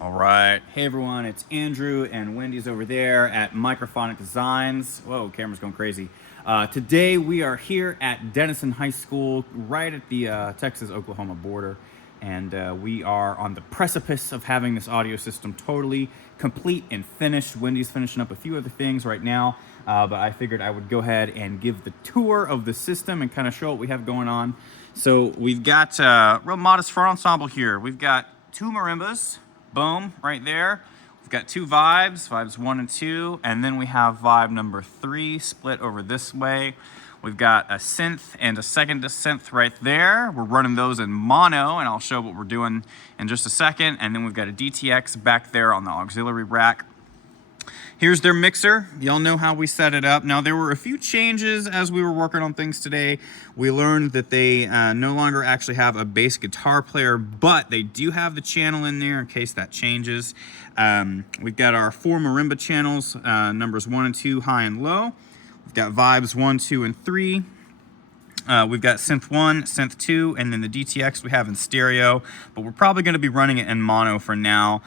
All right. Hey everyone, it's Andrew and Wendy's over there at Microphonic Designs. Whoa, camera's going crazy. Today we are here at Denison High School, right at the Texas-Oklahoma border. And we are on the precipice of having this audio system totally complete and finished. Wendy's finishing up a few other things right now, but I figured I would go ahead and give the tour of the system and kind of show what we have going on. So we've got a real modest front ensemble here. We've got two marimbas. Boom, right there. We've got two vibes 1 and 2, and then we have vibe number 3 split over this way. We've got a synth and a second synth right there. We're running those in mono, and I'll show what we're doing in just a second. And then we've got a DTX back there on the auxiliary rack. Here's their mixer. Y'all know how we set it up. Now, there were a few changes as we were working on things today. We learned that they no longer actually have a bass guitar player, but they do have the channel in there in case that changes. We've got our 4 marimba channels, numbers 1 and 2, high and low. We've got vibes 1, 2, and 3. We've got synth 1, synth 2, and then the DTX we have in stereo, but we're probably going to be running it in mono for now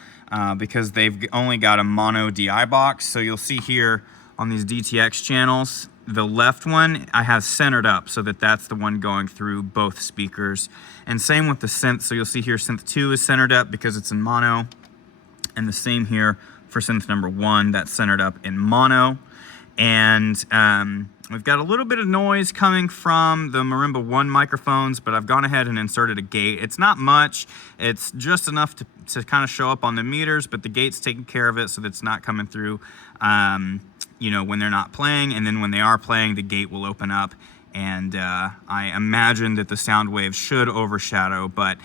because they've only got a mono DI box. So you'll see here on these DTX channels, the left one I have centered up so that that's the one going through both speakers. And same with the synth. So you'll see here synth 2 is centered up because it's in mono, and the same here for synth number 1, that's centered up in mono. And we've got a little bit of noise coming from the Marimba 1 microphones, but I've gone ahead and inserted a gate. It's not much. It's just enough to kind of show up on the meters, but the gate's taking care of it so that it's not coming through, you know, when they're not playing. And then when they are playing, the gate will open up. And I imagine that the sound waves should overshadow, but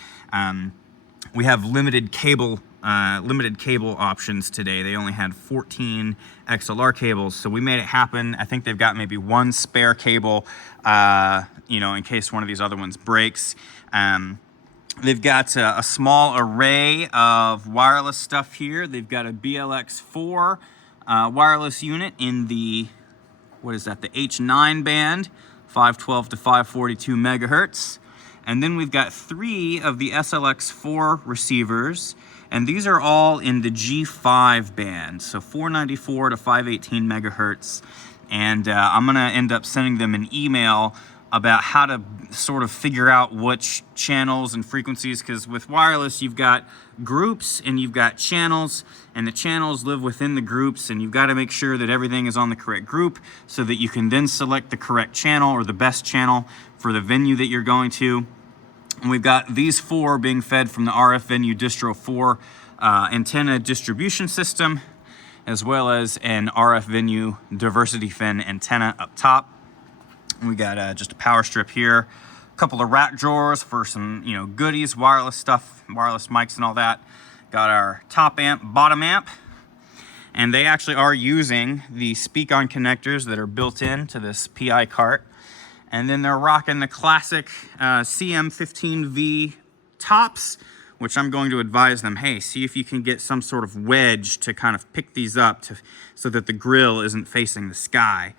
we have limited cable options today. They only had 14 XLR cables, so we made it happen. I think they've got maybe 1 spare cable, you know, in case one of these other ones breaks. They've got a small array of wireless stuff here. They've got a BLX4 wireless unit in the, what is that, the H9 band, 512 to 542 megahertz. And then we've got 3 of the SLX4 receivers, and these are all in the G5 band, so 494 to 518 megahertz. And I'm gonna end up sending them an email about how to sort of figure out which channels and frequencies, because with wireless you've got groups and you've got channels, and the channels live within the groups, and you've got to make sure that everything is on the correct group so that you can then select the correct channel or the best channel for the venue that you're going to. And we've got these 4 being fed from the RF Venue Distro 4 antenna distribution system, as well as an RF Venue Diversity Fin antenna up top. And we got just a power strip here, a couple of rack drawers for some, you know, goodies, wireless stuff, wireless mics and all that. Got our top amp, bottom amp, and they actually are using the speak-on connectors that are built into this PI cart. And then they're rocking the classic CM15V tops, which I'm going to advise them, hey, see if you can get some sort of wedge to kind of pick these up so that the grill isn't facing the sky.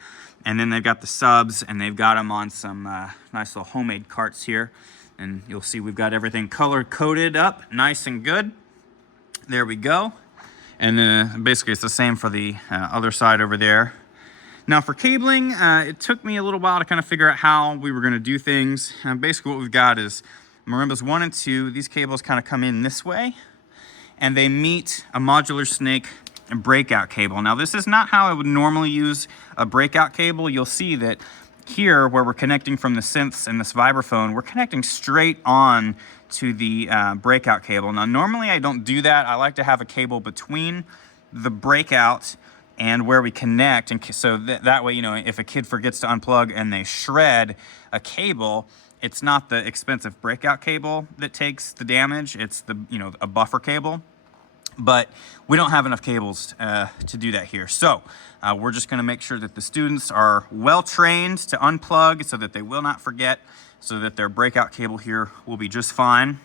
And then they've got the subs, and they've got them on some nice little homemade carts here. And you'll see we've got everything color-coded up, nice and good. There we go. And basically it's the same for the other side over there. Now for cabling, it took me a little while to kind of figure out how we were going to do things. Basically what we've got is marimbas 1 and 2. These cables kind of come in this way, and they meet a modular snake breakout cable. Now this is not how I would normally use a breakout cable. You'll see that here where we're connecting from the synths and this vibraphone, we're connecting straight on to the breakout cable. Now normally I don't do that. I like to have a cable between the breakout and where we connect, and so that way, you know, if a kid forgets to unplug and they shred a cable, it's not the expensive breakout cable that takes the damage, it's the, you know, a buffer cable. But we don't have enough cables to do that here. So we're just gonna make sure that the students are well trained to unplug so that they will not forget, so that their breakout cable here will be just fine.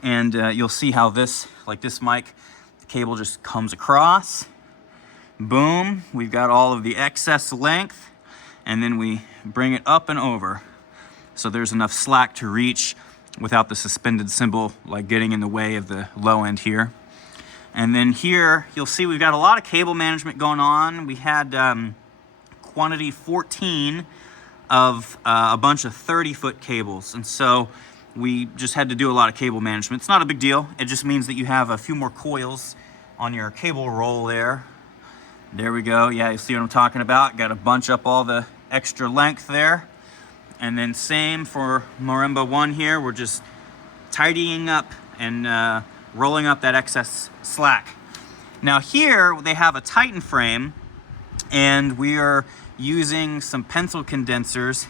And you'll see how this, like this mic, the cable just comes across. Boom, we've got all of the excess length, and then we bring it up and over. So there's enough slack to reach without the suspended cymbal like getting in the way of the low end here. And then here, you'll see we've got a lot of cable management going on. We had quantity 14 of a bunch of 30-foot cables. And so we just had to do a lot of cable management. It's not a big deal. It just means that you have a few more coils on your cable roll there. There we go. Yeah, you see what I'm talking about. Got to bunch up all the extra length there. And then same for marimba 1 here. We're just tidying up and rolling up that excess slack. Now here they have a Titan frame, and we are using some pencil condensers.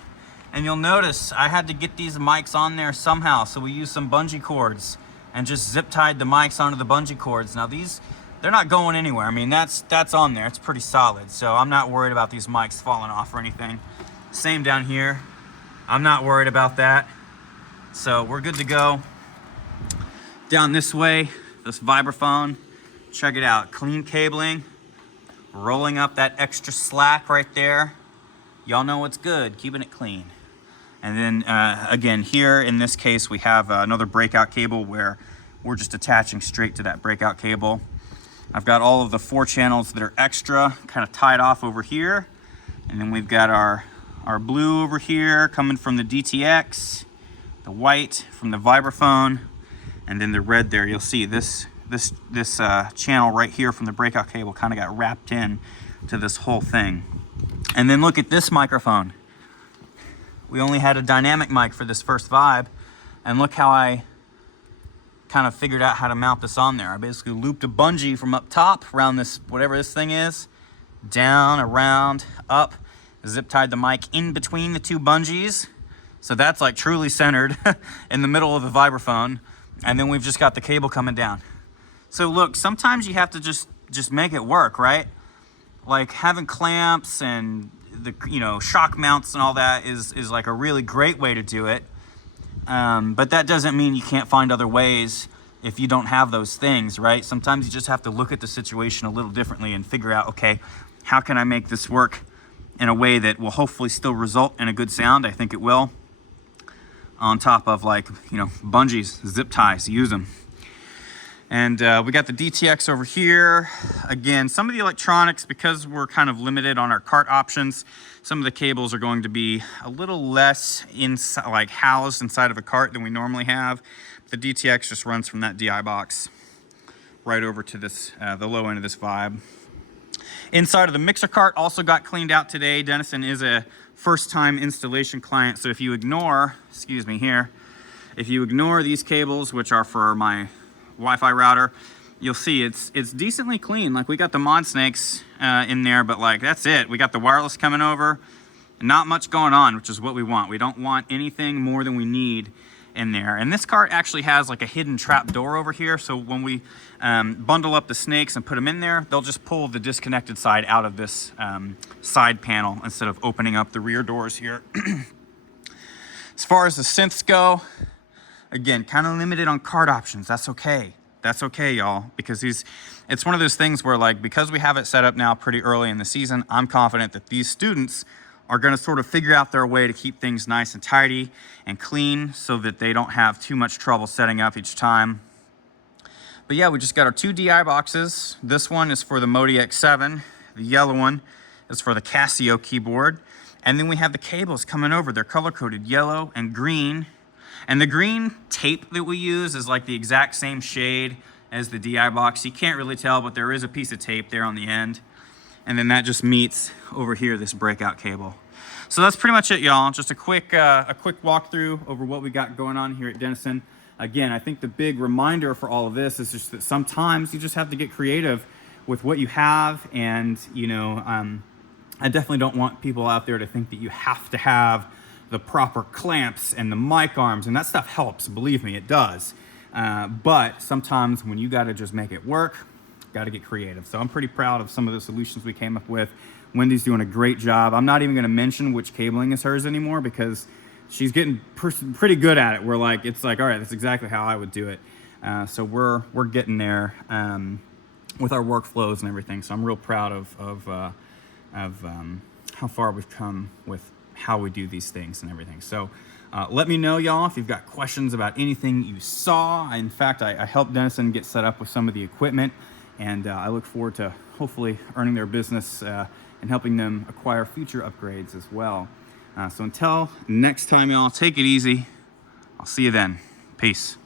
And you'll notice I had to get these mics on there somehow, so we used some bungee cords and just zip tied the mics onto the bungee cords. Now these, they're not going anywhere. I mean, that's on there. It's pretty solid, so I'm not worried about these mics falling off or anything. Same down here. I'm not worried about that. So we're good to go. Down this way, this vibraphone, check it out. Clean cabling, rolling up that extra slack right there. Y'all know what's good, keeping it clean. And then again, here in this case, we have another breakout cable where we're just attaching straight to that breakout cable. I've got all of the 4 channels that are extra kind of tied off over here. And then we've got our blue over here coming from the DTX, the white from the vibraphone, and then the red there. You'll see this channel right here from the breakout cable kind of got wrapped in to this whole thing. And then look at this microphone. We only had a dynamic mic for this first vibe, and look how I kind of figured out how to mount this on there. I basically looped a bungee from up top around this, whatever this thing is, down, around, up, zip tied the mic in between the 2 bungees. So that's like truly centered in the middle of the vibraphone. And then we've just got the cable coming down. So look, sometimes you have to just make it work, right? Like having clamps and the, you know, shock mounts and all that is like a really great way to do it. But that doesn't mean you can't find other ways if you don't have those things, right? Sometimes you just have to look at the situation a little differently and figure out, okay, how can I make this work in a way that will hopefully still result in a good sound? I think it will. On top of, like, you know, bungees, zip ties, use them. And we got the DTX over here. Again, some of the electronics, because we're kind of limited on our cart options, some of the cables are going to be a little less inside, like housed inside of a cart than we normally have. The DTX just runs from that DI box right over to this, the low end of this vibe. Inside of the mixer cart also got cleaned out today. Denison is a first-time installation client, so if you ignore, excuse me here, if you ignore these cables, which are for my Wi-Fi router, you'll see it's decently clean. Like, we got the mod snakes in there, but like that's it. We got the wireless coming over, not much going on, which is what we want. We don't want anything more than we need in there. And this cart actually has like a hidden trap door over here, so when we bundle up the snakes and put them in there, they'll just pull the disconnected side out of this side panel instead of opening up the rear doors here. As far as the synths go, again, kind of limited on cart options. That's okay. That's okay, y'all, because it's one of those things where, like, because we have it set up now pretty early in the season, I'm confident that these students are going to sort of figure out their way to keep things nice and tidy and clean so that they don't have too much trouble setting up each time. But yeah, we just got our 2 DI boxes. This one is for the Modi X7. The yellow one is for the Casio keyboard. And then we have the cables coming over. They're color-coded yellow and green. And the green tape that we use is like the exact same shade as the DI box. You can't really tell, but there is a piece of tape there on the end. And then that just meets over here this breakout cable. So that's pretty much it, y'all. Just a quick walkthrough over what we got going on here at Denison. Again, I think the big reminder for all of this is just that sometimes you just have to get creative with what you have. And, you know, I definitely don't want people out there to think that you have to have the proper clamps and the mic arms, and that stuff helps, believe me, it does. But sometimes when you gotta just make it work, gotta get creative. So I'm pretty proud of some of the solutions we came up with. Wendy's doing a great job. I'm not even gonna mention which cabling is hers anymore because she's getting pretty good at it. We're like, it's like, all right, that's exactly how I would do it. So we're getting there with our workflows and everything. So I'm real proud of how far we've come with how we do these things and everything. So let me know, y'all, if you've got questions about anything you saw. In fact, I helped Denison get set up with some of the equipment and I look forward to hopefully earning their business and helping them acquire future upgrades as well. So until next time, y'all, take it easy. I'll see you then. Peace.